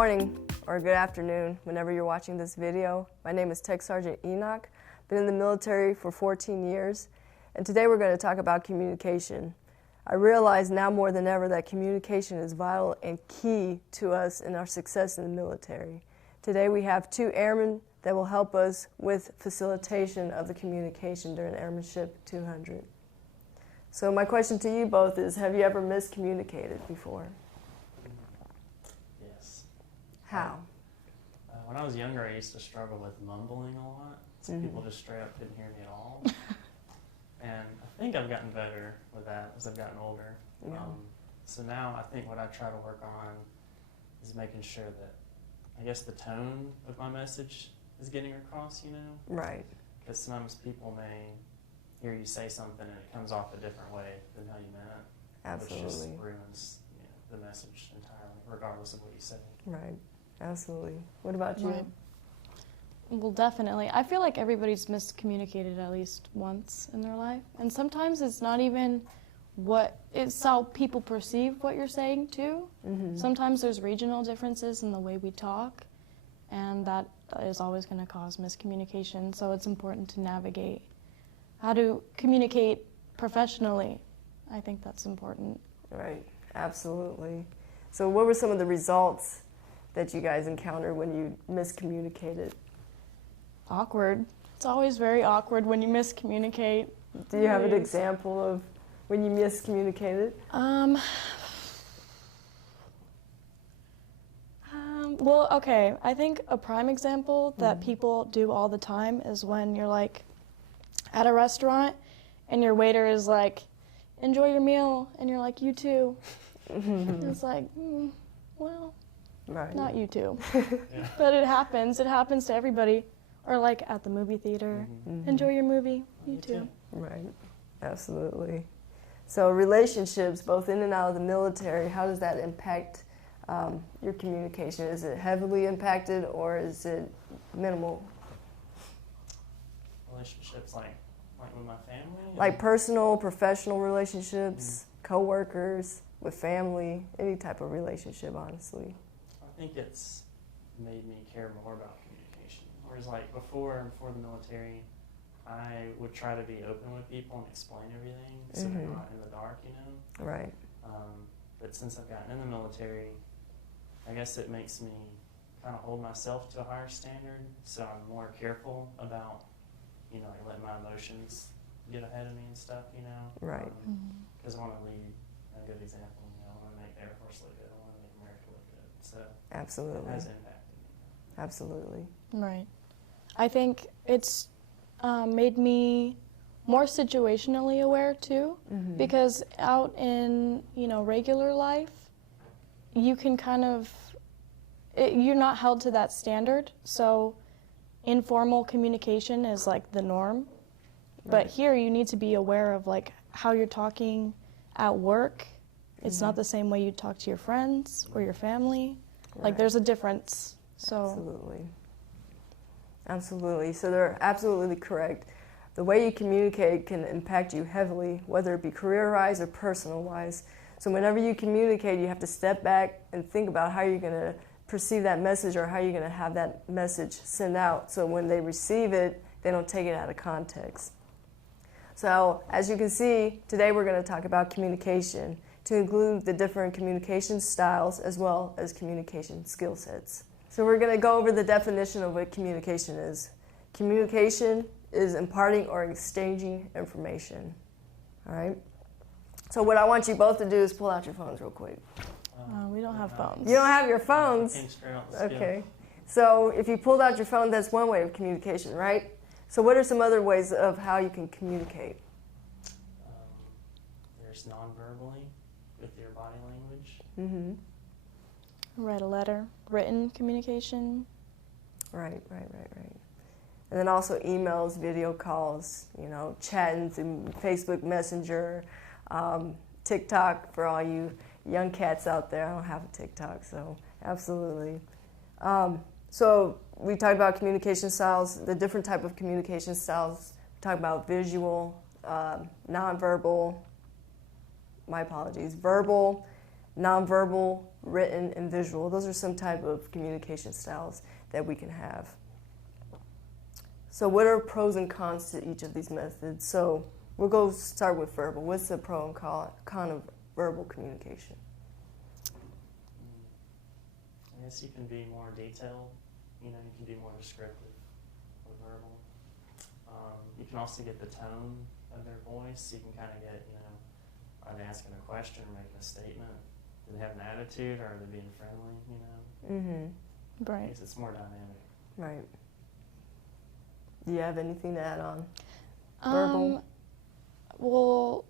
morning or good afternoon whenever you're watching this video. My name is Tech Sergeant Enoch. Been in the military for 14 years, and today we're going to talk about communication. I realize now more than ever that communication is vital and key to us in our success in the military. Today we have 2 airmen that will help us with facilitation of the communication during Airmanship 200. So my question to you both is, have you ever miscommunicated before? Yes. How? When I was younger, I used to struggle with mumbling a lot. So people just straight up couldn't hear me at all. And I think I've gotten better with that as I've gotten older. Yeah. So now I think what I try to work on is making sure that, I guess, the tone of my message is getting across, you know? Right. Because sometimes people may hear you say something and it comes off a different way than how you meant it. Absolutely. Which just ruins the message entirely, regardless of what you say. Right. Absolutely. What about you? Right. Well, definitely. I feel like everybody's miscommunicated at least once in their life. And sometimes it's not even it's how people perceive what you're saying too. Mm-hmm. Sometimes there's regional differences in the way we talk, and that is always going to cause miscommunication. So it's important to navigate how to communicate professionally. I think that's important. Right. Absolutely. So what were some of the results that you guys encountered when you miscommunicated? Awkward. It's always very awkward when you miscommunicate. Do you have an example of when you miscommunicated? Well, okay. I think a prime example that people do all the time is when you're like at a restaurant and your waiter is like, "Enjoy your meal," and you're like, "You too." It's like, well, Right. not you too. Yeah. But it happens. It happens to everybody. Or like at the movie theater. Enjoy your movie. You too. Right. Absolutely. So relationships, both in and out of the military, how does that impact your communication? Is it heavily impacted or is it minimal? Relationships like with my family? Like personal, professional relationships, co-workers, with family, any type of relationship, honestly. I think it's made me care more about communication. Whereas like before the military, I would try to be open with people and explain everything so they're not in the dark, you know? Right. But since I've gotten in the military, I guess it makes me kind of hold myself to a higher standard, so I'm more careful about, like letting my emotions get ahead of me and stuff, you know? Right. Because I want to lead a good example, I want to make the Air Force look good, I want to make America look good, so Absolutely. it has impacted me. Absolutely. Right. I think it's made me more situationally aware too, because out in regular life, you can kind of you're not held to that standard. So informal communication is like the norm, but here you need to be aware of like how you're talking at work. It's not the same way you talk to your friends or your family. Like there's a difference. So Absolutely. Absolutely. So they're absolutely correct. The way you communicate can impact you heavily, whether it be career-wise or personal-wise. So whenever you communicate, you have to step back and think about how you're going to perceive that message or how you're going to have that message sent out. So when they receive it, they don't take it out of context. So as you can see, today we're going to talk about communication to include the different communication styles as well as communication skill sets. So we're going to go over the definition of what communication is. Communication is imparting or exchanging information. All right? So what I want you both to do is pull out your phones real quick. we don't have phones. You don't have your phones? Came straight out the skill. Okay. So if you pulled out your phone, that's one way of communication, right? So what are some other ways of how you can communicate? There's non-verbally with your body language. Mm-hmm. Write a letter, written communication. Right. And then also emails, video calls, chatting through Facebook Messenger, TikTok for all you young cats out there. I don't have a TikTok, so absolutely. So we talked about communication styles, the different type of communication styles. We talked about visual, nonverbal, my apologies, verbal, nonverbal, written, and visual. Those are some type of communication styles that we can have. So what are pros and cons to each of these methods? So we'll go start with verbal. What's the pro and con of verbal communication? I guess you can be more detailed. You can be more descriptive with verbal. You can also get the tone of their voice. You can kind of get, are they asking a question or making a statement? Do they have an attitude or are they being friendly? Mm-hmm. Right. I guess it's more dynamic. Right. Do you have anything to add on verbal? Well,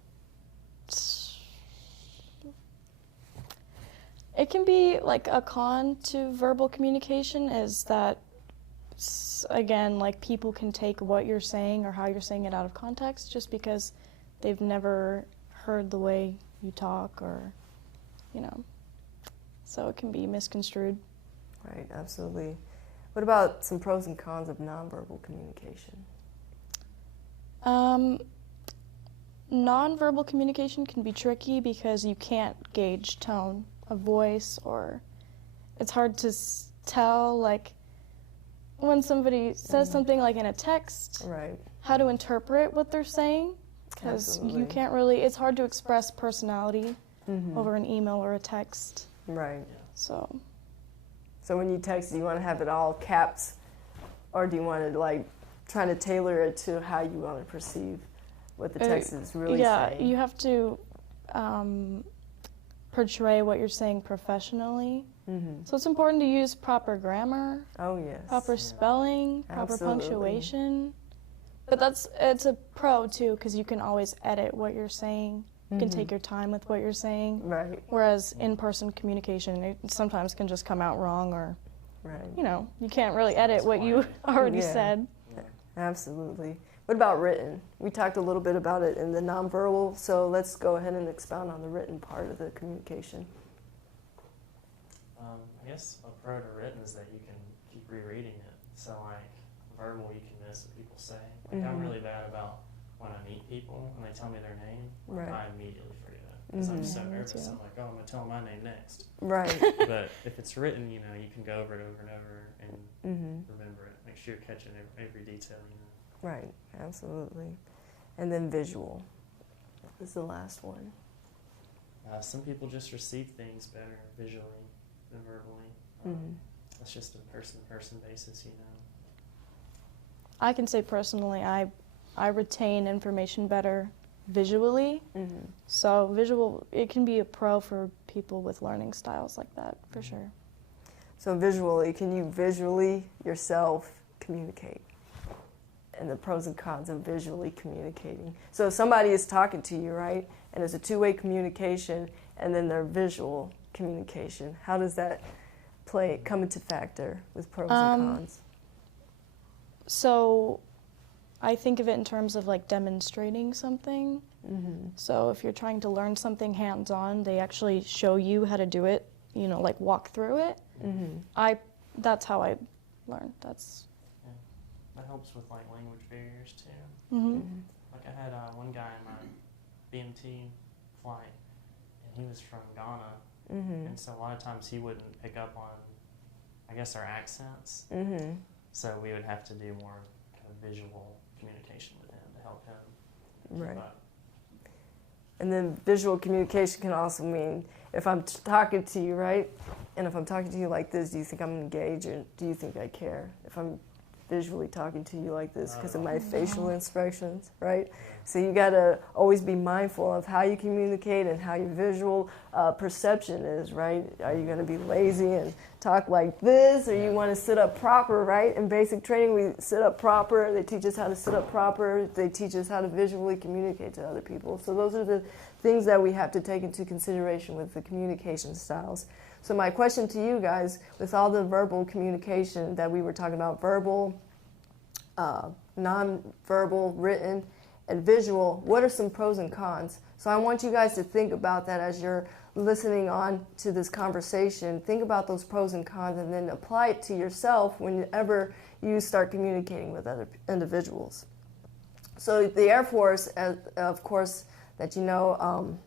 it can be like a con to verbal communication is that, again, like people can take what you're saying or how you're saying it out of context just because they've never heard the way you talk or, so it can be misconstrued. Right, absolutely. What about some pros and cons of nonverbal communication? Nonverbal communication can be tricky because you can't gauge tone of voice, or it's hard to tell, like, when somebody says something like in a text, Right. how to interpret what they're saying, because you can't really, it's hard to express personality over an email or a text. Right. So when you text, do you want to have it all caps, or do you want to like try to tailor it to how you want to perceive what the text is really saying? Yeah, you have to portray what you're saying professionally. So it's important to use proper grammar. Oh, yes. Proper spelling, proper punctuation. But it's a pro too, because you can always edit what you're saying. You can take your time with what you're saying. Right. Whereas in-person communication, it sometimes can just come out wrong, or Right. You can't really edit what you already said. Yeah. Absolutely. What about written? We talked a little bit about it in the nonverbal, so let's go ahead and expound on the written part of the communication. I guess a pro to written is that you can keep rereading it. So like verbal, you can miss what people say. Like I'm really bad about when I meet people and they tell me their name, Right. I immediately forget it because I'm so nervous. I'm like, oh, I'm gonna tell them my name next. Right. But if it's written, you can go over it over and over and remember it. Make sure you're catching every detail. Right. Absolutely. And then visual is the last one. Some people just receive things better visually than verbally. That's just a person-to-person basis, I can say personally, I retain information better visually. So visual, it can be a pro for people with learning styles like that, for sure. So visually, can you visually yourself communicate? And the pros and cons of visually communicating. So if somebody is talking to you, right, and it's a two-way communication, and then their visual communication, how does that come into factor with pros and cons? So I think of it in terms of like demonstrating something. So if you're trying to learn something hands-on, they actually show you how to do it, like walk through it. That's how I learned. That helps with like language barriers too. Like I had one guy in my BMT flight, and he was from Ghana, and so a lot of times he wouldn't pick up on, I guess, our accents. So we would have to do more kind of visual communication with him to help him keep up. And then visual communication can also mean if I'm talking to you, right, and if I'm talking to you like this, do you think I'm engaged or do you think I care? If I'm visually talking to you like this because of my facial expressions, right? So you got to always be mindful of how you communicate and how your visual perception is, right? Are you going to be lazy and talk like this, or you want to sit up proper, right? In basic training, we sit up proper. They teach us how to sit up proper. They teach us how to visually communicate to other people. So those are the things that we have to take into consideration with the communication styles. So my question to you guys, with all the verbal communication that we were talking about, verbal, non-verbal, written, and visual, what are some pros and cons? So I want you guys to think about that as you're listening on to this conversation. Think about those pros and cons and then apply it to yourself whenever you start communicating with other individuals. So the Air Force, of course, that you know,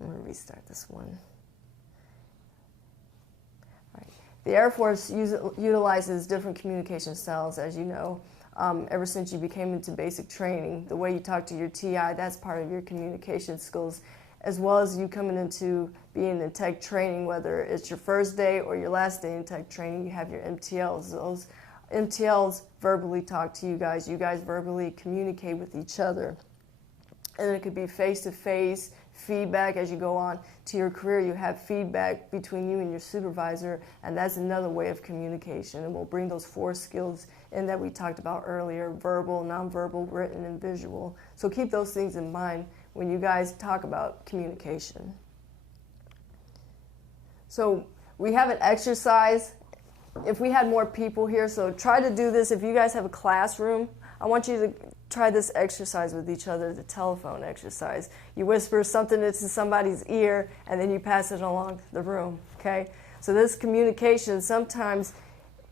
I'm going to restart this one. All right. The Air Force utilizes different communication styles, as you know. Ever since you became into basic training, the way you talk to your TI, that's part of your communication skills, as well as you coming into being in tech training, whether it's your first day or your last day in tech training, you have your MTLs. Those MTLs verbally talk to you guys verbally communicate with each other. And it could be face-to-face feedback as you go on to your career. You have feedback between you and your supervisor, and that's another way of communication. And we'll bring those 4 skills in that we talked about earlier: verbal, nonverbal, written, and visual. So keep those things in mind when you guys talk about communication. So we have an exercise. If we had more people here, so try to do this. If you guys have a classroom, I want you to try this exercise with each other, the telephone exercise. You whisper something into somebody's ear, and then you pass it along the room, okay? So this communication, sometimes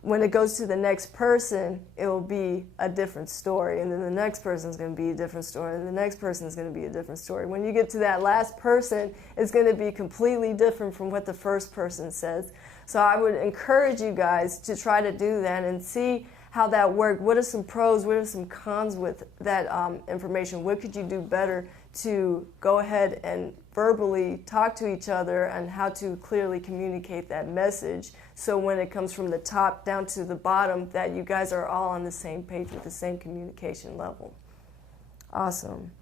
when it goes to the next person, it will be a different story, and then the next person is going to be a different story, and the next person is going to be a different story. When you get to that last person, it's going to be completely different from what the first person says. So I would encourage you guys to try to do that and see how that worked. What are some pros, what are some cons with that information? What could you do better to go ahead and verbally talk to each other, and how to clearly communicate that message, so when it comes from the top down to the bottom, that you guys are all on the same page with the same communication level. Awesome.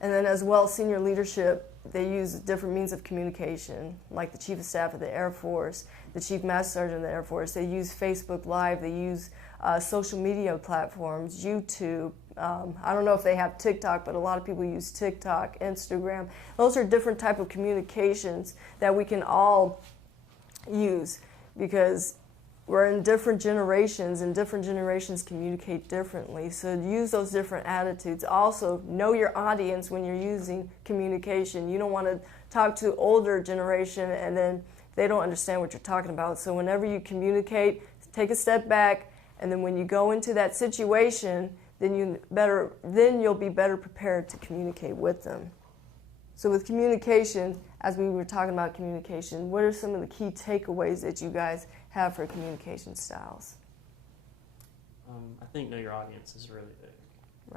And then as well, senior leadership, they use different means of communication, like the Chief of Staff of the Air Force, the Chief Master Sergeant of the Air Force. They use Facebook Live, they use social media platforms, YouTube. I don't know if they have TikTok, but a lot of people use TikTok, Instagram. Those are different type of communications that we can all use, because we're in different generations, and different generations communicate differently. So use those different attitudes. Also, know your audience when you're using communication. You don't want to talk to older generation and then they don't understand what you're talking about. So whenever you communicate, take a step back, and then when you go into that situation, then you'll be better prepared to communicate with them. So with communication, as we were talking about communication, what are some of the key takeaways that you guys have for communication styles? I think know your audience is really big.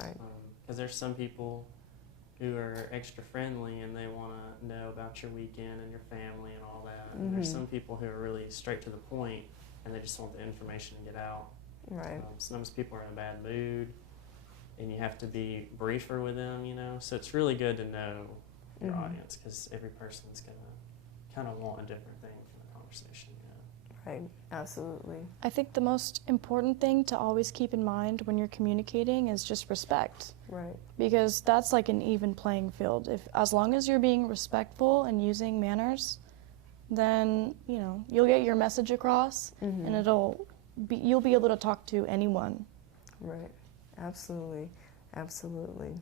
Right. Because there's some people who are extra friendly and they want to know about your weekend and your family and all that. And there's some people who are really straight to the point and they just want the information to get out. Right. Sometimes people are in a bad mood and you have to be briefer with them, you know. So it's really good to know your audience, because every person's going to kind of want a different thing from the conversation. Right, absolutely. I think the most important thing to always keep in mind when you're communicating is just respect. Right. Because that's like an even playing field. As long as you're being respectful and using manners, then, you know, you'll get your message across, and you'll be able to talk to anyone. Right, absolutely, absolutely.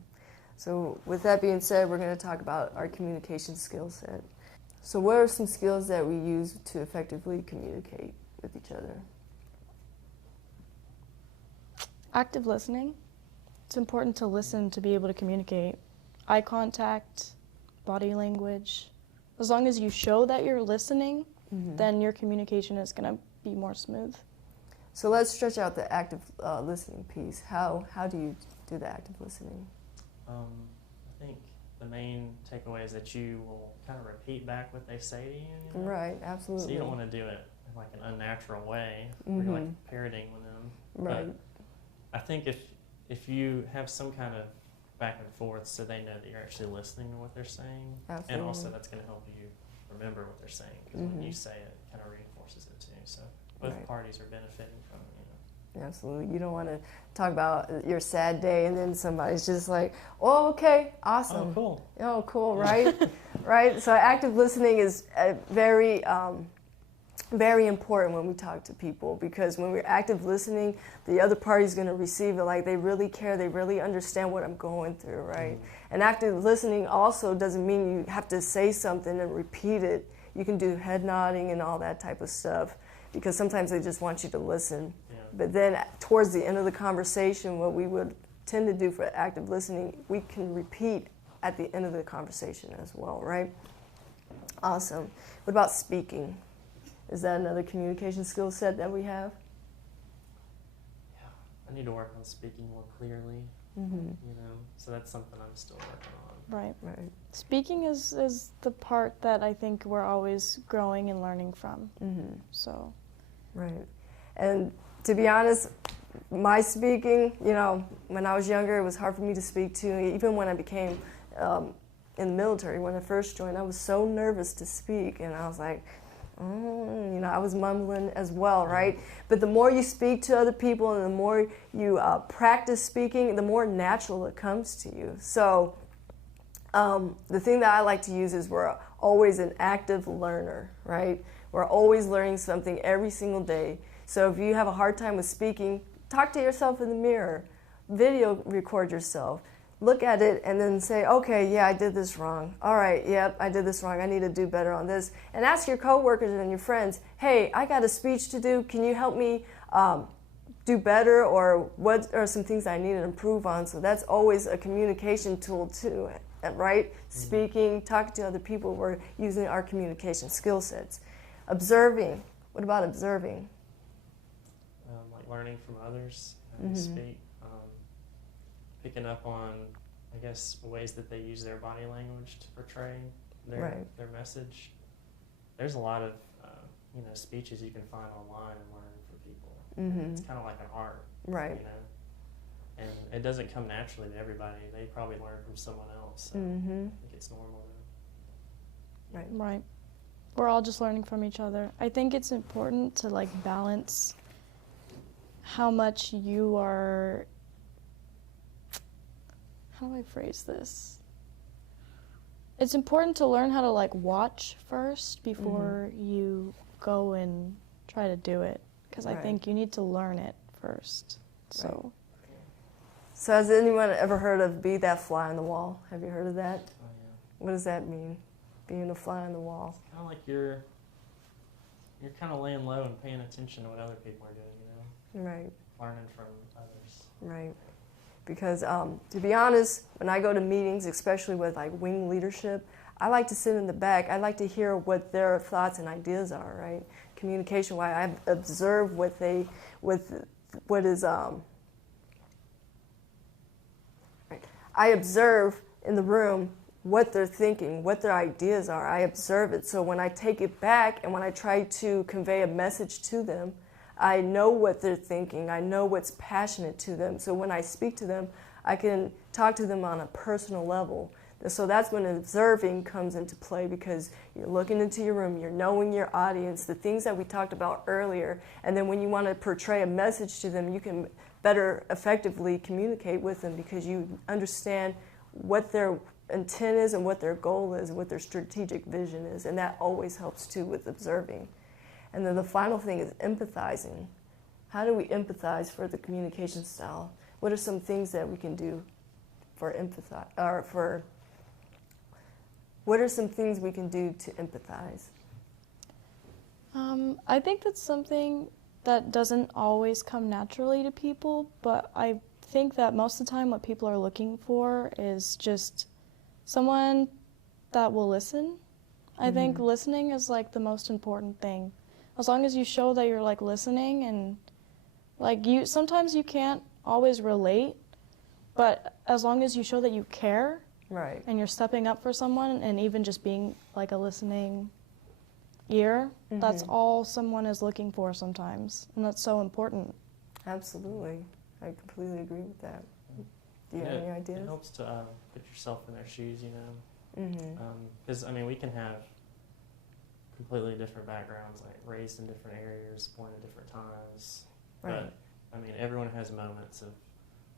So with that being said, we're going to talk about our communication skill set. So what are some skills that we use to effectively communicate with each other? Active listening. It's important to listen to be able to communicate. Eye contact, body language. As long as you show that you're listening, then your communication is going to be more smooth. So let's stretch out the active listening piece. How do you do the active listening? I think the main takeaway is that you will kind of repeat back what they say to you. You know? Right, absolutely. So you don't want to do it in like an unnatural way, where you're like parroting with them. Right. But I think if you have some kind of back and forth, so they know that you're actually listening to what they're saying, absolutely. and also that's going to help you remember what they're saying, because when you say it, it kind of reinforces it too. So both parties are benefiting from it. Absolutely. You don't want to talk about your sad day and then somebody's just like, oh, okay, awesome. Oh, cool. Oh, cool, right? Right? So active listening is very, very important when we talk to people, because when we're active listening, the other party's going to receive it like they really care, they really understand what I'm going through, right? And active listening also doesn't mean you have to say something and repeat it. You can do head nodding and all that type of stuff, because sometimes they just want you to listen. But then towards the end of the conversation, what we would tend to do for active listening, we can repeat at the end of the conversation as well, right? Awesome. What about speaking? Is that another communication skill set that we have? Yeah, I need to work on speaking more clearly, you know, so that's something I'm still working on. Right. Right. Speaking is the part that I think we're always growing and learning from. So. Right. And to be honest, my speaking, you know, when I was younger, it was hard for me to speak to. Even when I became in the military, when I first joined, I was so nervous to speak, and I was like, you know, I was mumbling as well, right? But the more you speak to other people and the more you practice speaking, the more natural it comes to you. So the thing that I like to use is we're always an active learner, right? We're always learning something every single day. So if you have a hard time with speaking, talk to yourself in the mirror, video record yourself, look at it and then say, okay, yeah, I did this wrong. All right, yep, I did this wrong. I need to do better on this. And ask your coworkers and your friends, hey, I got a speech to do. Can you help me do better, or what are some things I need to improve on? So that's always a communication tool too, right? Speaking, talking to other people, we're using our communication skill sets. Observing, what about observing? Like learning from others, how they speak, picking up on, I guess, ways that they use their body language to portray their message. There's a lot of you know, speeches you can find online and learn for people. It's kind of like an art, right? You know, and it doesn't come naturally to everybody. They probably learn from someone else. So I think it's normal. Right. Right. We're all just learning from each other. I think it's important to like balance how much you are, how do I phrase this? It's important to learn how to like watch first before you go and try to do it, because I think you need to learn it first. So. Right. So has anyone ever heard of be that fly on the wall? Have you heard of that? Oh, yeah. What does that mean? Being a fly on the wall. Kind of like you're kind of laying low and paying attention to what other people are doing, you know? Right. Learning from others. Right. Because to be honest, when I go to meetings, especially with like wing leadership, I like to sit in the back. I like to hear what their thoughts and ideas are, right? Communication-wise, I observe what is I observe in the room what they're thinking, what their ideas are. I observe it. So when I take it back and when I try to convey a message to them, I know what they're thinking. I know what's passionate to them. So when I speak to them, I can talk to them on a personal level. So that's when observing comes into play, because you're looking into your room, you're knowing your audience, the things that we talked about earlier, and then when you want to portray a message to them, you can better effectively communicate with them because you understand what their intent is and what their goal is, what their strategic vision is, and that always helps too with observing. And then the final thing is empathizing. How do we empathize for the communication style? What are some things that we can do for empathize, or for what are some things we can do to empathize? I think that's something that doesn't always come naturally to people, but I think that most of the time what people are looking for is just someone that will listen. I think listening is like the most important thing. As long as you show that you're like listening, and like sometimes you can't always relate, but as long as you show that you care, right, and you're stepping up for someone, and even just being like a listening ear, that's all someone is looking for sometimes, and that's so important. Absolutely. I completely agree with that. Do you have any ideas? It helps to put yourself in their shoes, you know, because I mean, we can have completely different backgrounds, like raised in different areas, born at different times, but I mean, everyone has moments of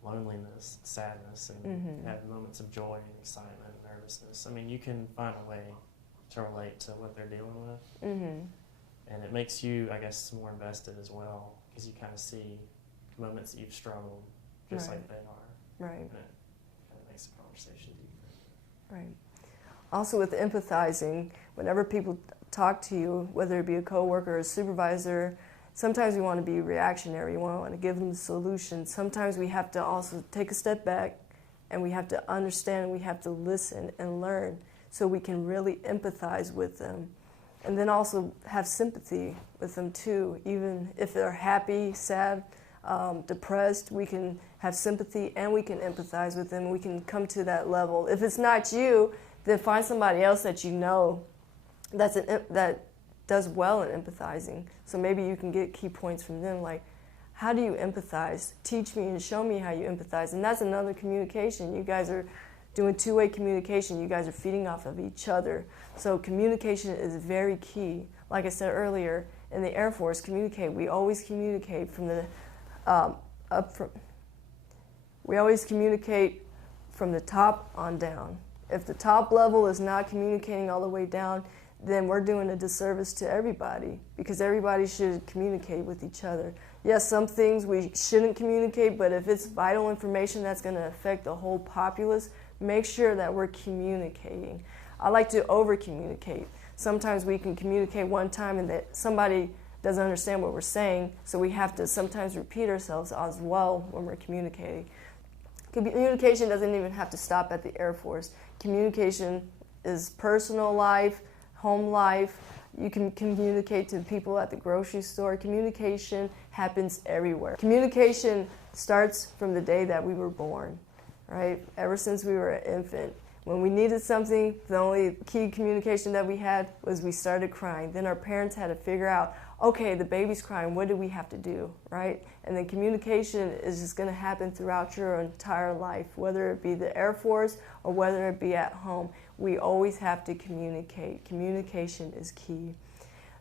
loneliness, sadness, and have moments of joy and excitement and nervousness. I mean, you can find a way to relate to what they're dealing with, and it makes you, I guess, more invested as well, because you kind of see moments that you've struggled just like they are. Right. And it kind of makes the conversation deeper. Right. Also with empathizing, whenever people talk to you, whether it be a coworker or a supervisor, Sometimes we want to be reactionary. We want to give them the solution. Sometimes we have to also take a step back, and we have to understand, and we have to listen and learn so we can really empathize with them. And then also have sympathy with them too. Even if they're happy, sad, depressed, we can have sympathy and we can empathize with them. We can come to that level. If it's not you, then find somebody else that you know that does well in empathizing. So maybe you can get key points from them, like, how do you empathize? Teach me and show me how you empathize. And that's another communication. You guys are doing two-way communication. You guys are feeding off of each other. So communication is very key. Like I said earlier, in the Air Force, we always communicate from the we always communicate from the top on down. If the top level is not communicating all the way down, then we're doing a disservice to everybody, because everybody should communicate with each other. Yes, some things we shouldn't communicate, but if it's vital information that's going to affect the whole populace, make sure that we're communicating. I like to over-communicate. Sometimes we can communicate one time and that somebody doesn't understand what we're saying, so we have to sometimes repeat ourselves as well when we're communicating. Communication doesn't even have to stop at the Air Force. Communication is personal life, home life. You can communicate to people at the grocery store. Communication happens everywhere. Communication starts from the day that we were born, right? Ever since we were an infant. When we needed something, the only key communication that we had was we started crying. Then our parents had to figure out, okay, the baby's crying, what do we have to do, right? And then communication is just going to happen throughout your entire life, whether it be the Air Force or whether it be at home. We always have to communicate. Communication is key.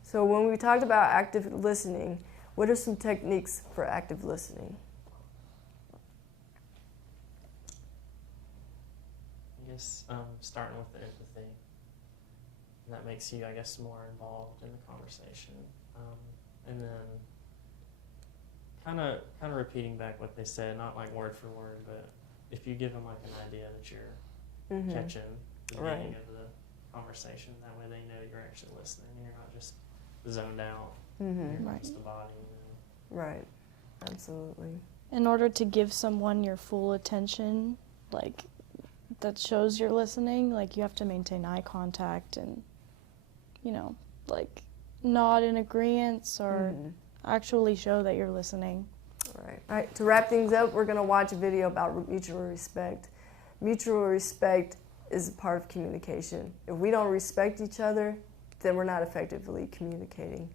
So when we talked about active listening, what are some techniques for active listening? I guess starting with the empathy. And that makes you, I guess, more involved in the conversation. And then kind of repeating back what they said, not like word for word, but if you give them like an idea that you're catching the beginning of the conversation, that way they know you're actually listening. You're not just zoned out. You're just the body. Right. Absolutely. In order to give someone your full attention, like, that shows you're listening, like, you have to maintain eye contact and, you know, like, nod in agreement or actually show that you're listening. All right. To wrap things up, we're going to watch a video about mutual respect. Mutual respect is a part of communication. If we don't respect each other, then we're not effectively communicating.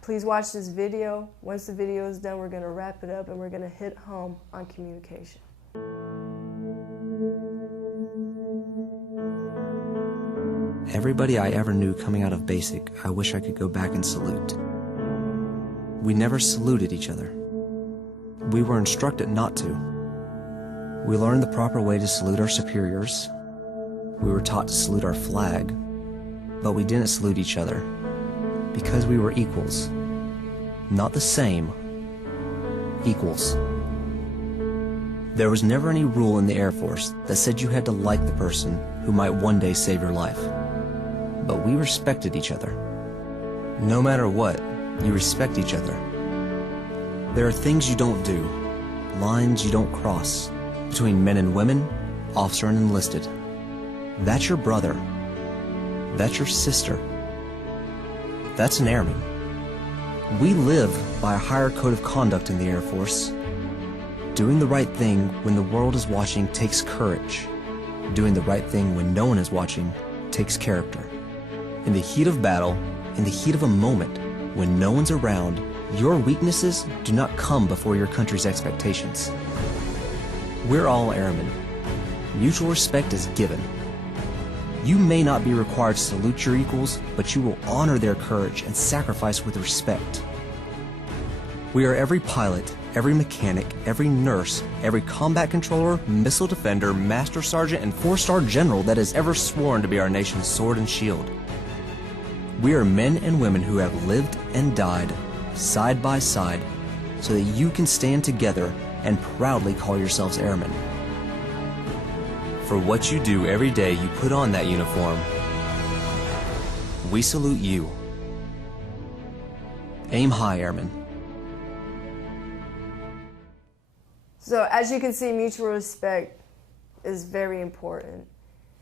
Please watch this video. Once the video is done, we're going to wrap it up and we're going to hit home on communication. Everybody I ever knew coming out of basic, I wish I could go back and salute. We never saluted each other. We were instructed not to. We learned the proper way to salute our superiors. We were taught to salute our flag, but we didn't salute each other because we were equals. Not the same, equals. There was never any rule in the Air Force that said you had to like the person who might one day save your life. But we respected each other. No matter what, you respect each other. There are things you don't do, lines you don't cross, between men and women, officer and enlisted. That's your brother. That's your sister. That's an airman. We live by a higher code of conduct in the Air Force. Doing the right thing when the world is watching takes courage. Doing the right thing when no one is watching takes character. In the heat of battle, in the heat of a moment, when no one's around, your weaknesses do not come before your country's expectations. We're all airmen. Mutual respect is given. You may not be required to salute your equals, but you will honor their courage and sacrifice with respect. We are every pilot, every mechanic, every nurse, every combat controller, missile defender, master sergeant, and 4-star general that has ever sworn to be our nation's sword and shield. We are men and women who have lived and died side by side so that you can stand together and proudly call yourselves airmen. For what you do every day you put on that uniform, we salute you. Aim high, Airman. So as you can see, mutual respect is very important.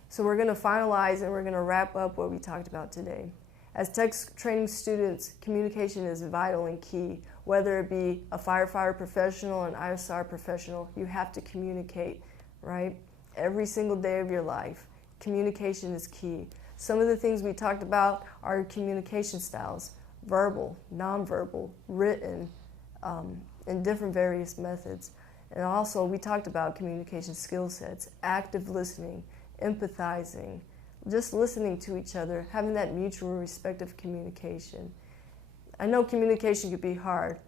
So we're going to finalize and we're going to wrap up what we talked about today. As tech training students, communication is vital and key. Whether it be a firefighter professional, an ISR professional, you have to communicate, right? Every single day of your life, communication is key. Some of the things we talked about are communication styles: verbal, nonverbal, written, and different various methods. And also, we talked about communication skill sets: active listening, empathizing, just listening to each other, having that mutual respect of communication. I know communication could be hard,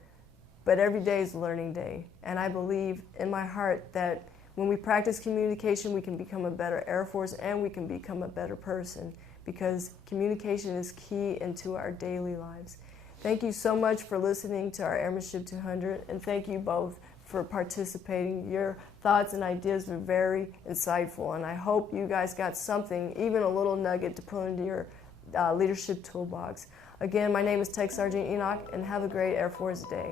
but every day is a learning day. And I believe in my heart that when we practice communication, we can become a better Air Force and we can become a better person, because communication is key into our daily lives. Thank you so much for listening to our Airmanship 200, and thank you both for participating. Your thoughts and ideas were very insightful, and I hope you guys got something, even a little nugget, to put into your leadership toolbox. Again, my name is Tech Sergeant Enoch, and have a great Air Force Day.